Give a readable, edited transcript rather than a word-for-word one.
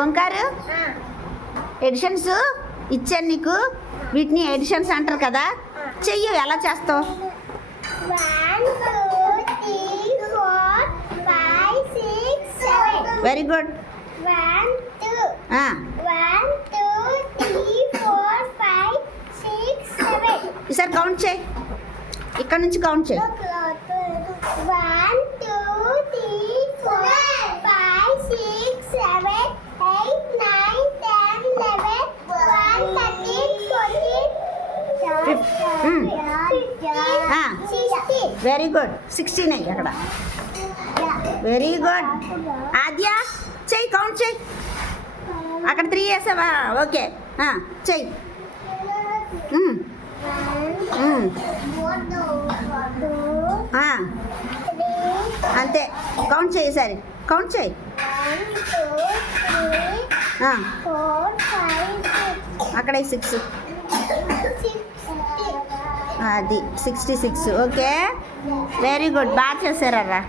Omkar editions ఇచ్చాను నీకు, వీటిని ఎడిషన్స్ అంటారు కదా. చెయ్యి, ఎలా చేస్తావు? 1 2 3 4 5 6 7. Very good. 1 2 1 2 3 4 5 6 7. ఈసారి కౌంట్ చేయి, ఇక్కడ నుంచి కౌంట్ చేయి. 1 2 3 4 5 6 7 8 9 10 11 12 13 14 15 వెరీ గుడ్. 16 అయ్యి అక్కడ. Very good. ఆద్య చెయ్యి, కౌంట్ చేయి. అక్కడ 3 వేసావా? ఓకే, చెయ్యి. అంతే, కౌంట్ చేయి. సరే, కౌంట్ చేయి. 1 2 3 4 5 6 అక్కడ 6, 60. అది 66. Okay, very good. బాగా చేశారా.